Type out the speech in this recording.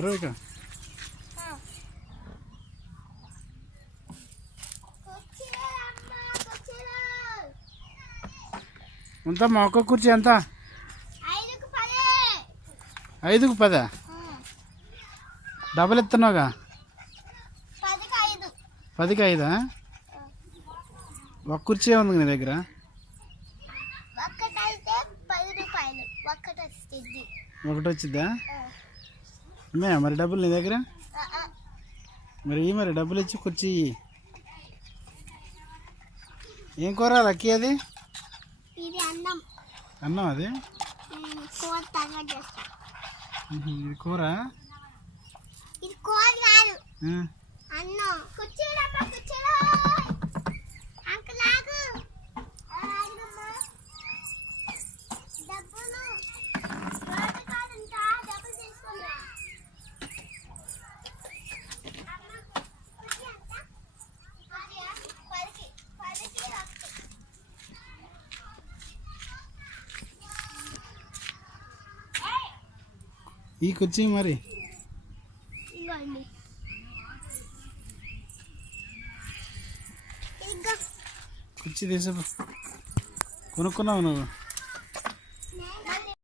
అరవైక ఎంత మా ఒక్క కుర్చీ ఎంత? 5కు 10. డబల్ ఎత్తున్నావుగా? 10కి 5. ఒక కుర్చీ ఉంది నీ దగ్గర? ఒకటి వచ్చిద్దా? ఉన్నాయా మరి డబ్బులు నీ దగ్గర? మరి డబ్బులు ఇచ్చి కుర్చీ. ఏం కూర లక్కీ? అది అన్నం. అది ఇది కూర? ఈ కుర్చీ మరి కుర్చీ తీసుకో. కొనుక్కున్నావు నువ్వు?